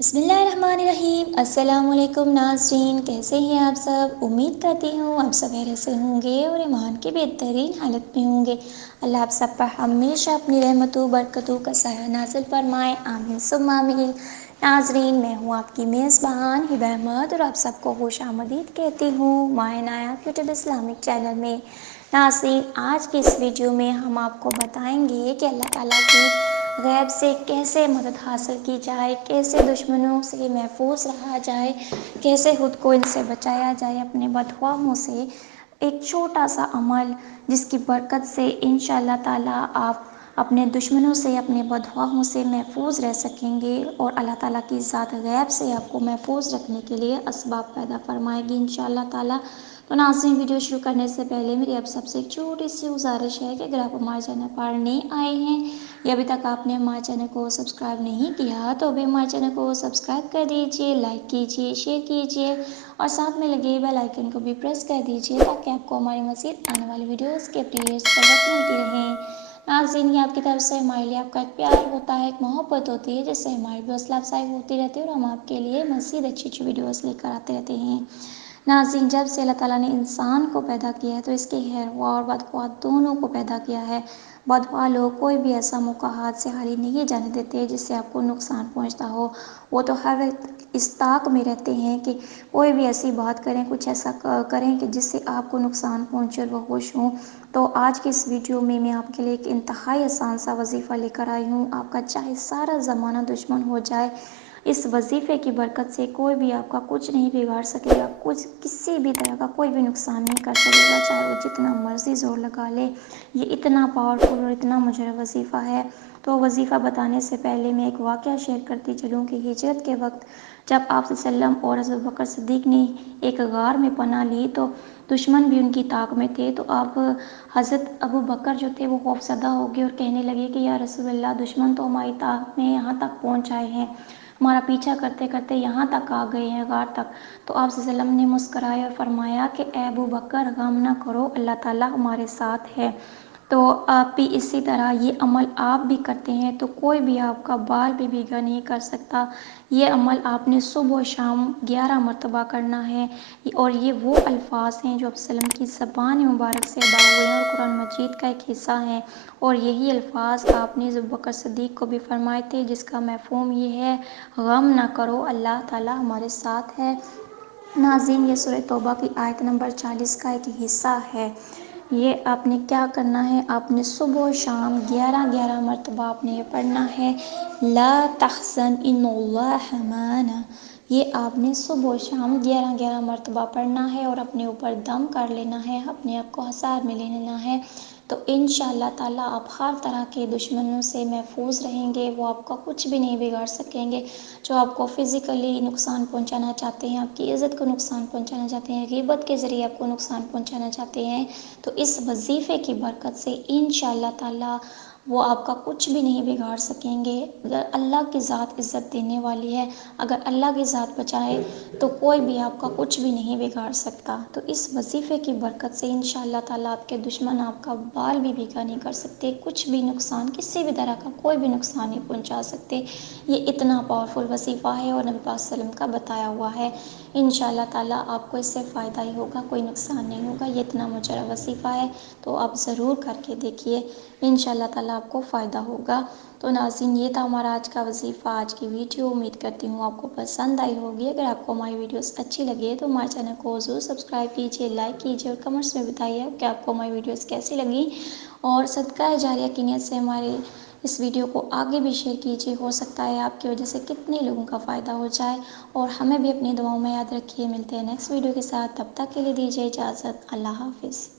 बिस्मिल्लाहिर्रहमानिर्रहीम। अस्सलाम वालेकुम नाज़रीन, कैसे हैं आप सब। उम्मीद करती हूँ आप सब खैरियत से होंगे और ईमान की बेहतरीन हालत में होंगे। अल्लाह आप सब पर हमेशा अपनी रहमतों बरकतों का साया नाज़िल फरमाए, आमीन सुम्मा आमीन। नाज़रीन, मैं हूँ आपकी मेज़बान हिबा अहमद और आप सबको खुश आमदीद कहती हूँ my Nayab YouTube Islamic channel में। नाज़रीन, आज की इस वीडियो में हम आपको बताएंगे कि अल्लाह ताला की गैब से कैसे मदद हासिल की जाए, कैसे दुश्मनों से महफूज रहा जाए, कैसे खुद को इनसे बचाया जाए अपने बदख्वाहों से। एक छोटा सा अमल जिसकी बरकत से इंशाअल्लाह ताला आप अपने दुश्मनों से, अपने बदख्वाहों से महफूज रह सकेंगे और अल्लाह ताला की ज़ात गैब से आपको महफूज रखने के लिए असबाब पैदा फरमाएगी इंशाअल्लाह ताला। तो नाज़रीन, वीडियो शुरू करने से पहले मेरी आप सबसे एक छोटी सी गुजारिश है कि अगर आप हमारे चैनल पर नए आए हैं या अभी तक आपने हमारे चैनल को सब्सक्राइब नहीं किया तो अभी हमारे चैनल को सब्सक्राइब कर दीजिए, लाइक कीजिए, शेयर कीजिए और साथ में लगे बेल आइकन को भी प्रेस कर दीजिए ताकि आपको हमारी मज़ीद आने वाली वीडियोस के अपडेट्स पर वक्त मिलती रहें। नाज़रीन, ये आपकी तरफ से हमारे लिए आपका एक प्यार होता है, एक मोहब्बत होती है जिससे हमारी भी हौसला अफजाई होती रहती है और हम आपके लिए मज़ीद अच्छी अच्छी वीडियोस लेकर आते रहते हैं। नाज़रीन, जब से अल्लाह ताला ने इंसान को पैदा किया है तो इसके खैरख्वाह और बदख्वाह दोनों को पैदा किया है। बदख्वाह लोग कोई भी ऐसा मौका हाथ से खाली नहीं जाने देते जिससे आपको नुकसान पहुंचता हो। वो तो हर वक्त इस ताक में रहते हैं कि कोई भी ऐसी बात करें, कुछ ऐसा करें कि जिससे आपको नुकसान पहुंचे और वो खुश हों। तो आज की इस वीडियो में मैं आपके लिए एक इंतहाई आसान सा वजीफ़ा लेकर आई हूँ। आपका चाहे सारा ज़माना दुश्मन हो जाए, इस वजीफ़े की बरकत से कोई भी आपका कुछ नहीं बिगाड़ सकेगा, कुछ किसी भी तरह का कोई भी नुकसान नहीं कर सकेगा, चाहे वो जितना मर्ज़ी ज़ोर लगा ले। ये इतना पावरफुल और इतना मुजरब वजीफ़ा है। तो वजीफ़ा बताने से पहले मैं एक वाक़या शेयर करती चलूँ कि हिजरत के वक्त जब आप सल्लम और हज़रत बकर सिद्दीक़ ने एक गार में पनाह ली तो दुश्मन भी उनकी ताक में थे। तो आप हज़रत अबू बकर जो थे वो खौफज़दा हो गए और कहने लगे कि या रसूलल्लाह, दुश्मन तो हमारी ताक में यहाँ तक पहुँच आए हैं, हमारा पीछा करते करते यहाँ तक आ गए हैं, गार तक। तो आप सल्लम ने मुस्कराए और फरमाया कि ए अबू बकर, गम ना करो, अल्लाह ताला हमारे साथ है। तो आप भी इसी तरह ये अमल आप भी करते हैं तो कोई भी आपका बाल भी भीगा नहीं कर सकता। ये अमल आपने सुबह और शाम 11 मरतबा करना है और ये वो अल्फाज हैं जो आप सल्लम की ज़बान मुबारक से अदा हुए हैं और कुरान मजीद का एक हिस्सा है। और यही अल्फाज आपने अबू बकर सिद्दीक़ को भी फरमाए थे, जिसका मफ़हूम ये है, गम ना करो, अल्लाह ताला हमारे साथ है। नाज़रीन, ये सूरह तौबा की आयत नंबर 40 का एक हिस्सा है। ये आपने क्या करना है, आपने सुबह और शाम 11-11 मरतबा आपने ये पढ़ना है। ला तहज़न इन्नल्लाह माना, ये आपने सुबह और शाम 11-11 मरतबा पढ़ना है और अपने ऊपर दम कर लेना है, अपने आप को हसार में ले लेना है। तो इंशाअल्लाह ताला आप हर तरह के दुश्मनों से महफूज रहेंगे, वो आपका कुछ भी नहीं बिगाड़ सकेंगे। जो आपको फ़िज़िकली नुकसान पहुंचाना चाहते हैं, आपकी इज़्ज़त को नुकसान पहुंचाना चाहते हैं, ग़ीबत के ज़रिए आपको नुकसान पहुंचाना चाहते हैं, तो इस वजीफ़े की बरकत से इंशाअल्लाह ताला वो आपका कुछ भी नहीं बिगाड़ सकेंगे। अगर अल्लाह की ज़ात इज़्ज़त देने वाली है, अगर अल्लाह की ज़ात बचाए तो कोई भी आपका कुछ भी नहीं बिगाड़ सकता। तो इस वजीफ़े की बरकत से इंशाअल्लाह ताला आपके दुश्मन आपका बाल भी भीगा नहीं कर सकते, कुछ भी नुकसान, किसी भी तरह का कोई भी नुकसान नहीं पहुंचा सकते। ये इतना पावरफुल वजीफ़ा है और नबी पाक सल्लम का बताया हुआ है। इंशाअल्लाह ताला आपको इससे फ़ायदा ही होगा, कोई नुकसान नहीं होगा। ये इतना मुजरब वजीफ़ा है तो आप ज़रूर करके देखिए, इंशाअल्लाह ताला आपको फ़ायदा होगा। तो नाज़रीन, ये था हमारा आज का वजीफ़ा, आज की वीडियो। उम्मीद करती हूँ आपको पसंद आई होगी। अगर आपको हमारी वीडियोस अच्छी लगी तो हमारे चैनल को ज़रूर सब्सक्राइब कीजिए, लाइक कीजिए और कमेंट्स में बताइए कि आपको हमारी वीडियोस कैसी लगी। और सदका जारिया की नीयत से हमारे इस वीडियो को आगे भी शेयर कीजिए, हो सकता है आपकी वजह से कितने लोगों का फ़ायदा हो जाए। और हमें भी अपनी दुआओं में याद रखिए। मिलते हैं नेक्स्ट वीडियो के साथ, तब तक के लिए दीजिए इजाज़त। अल्लाह हाफ़िज़।